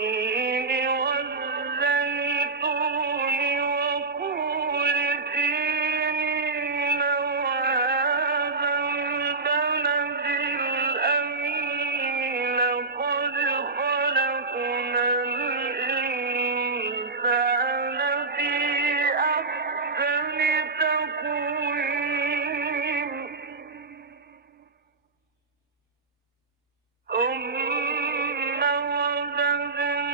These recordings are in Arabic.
والتين والزيتون وطور سينين وهذا البلد الأمين لقد خلقنا الإنسان في أحسن تقويم ثم رددناه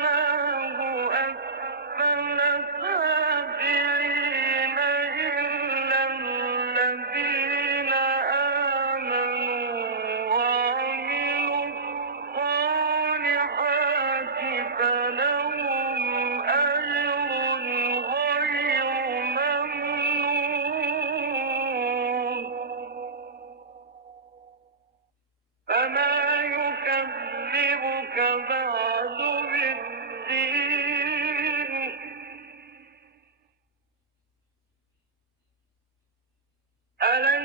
أسفل سافلين إلا الذين آمنوا وعملوا الصالحات فلهم أجر غير ممنون فما يكذبك بعد بالدين ألم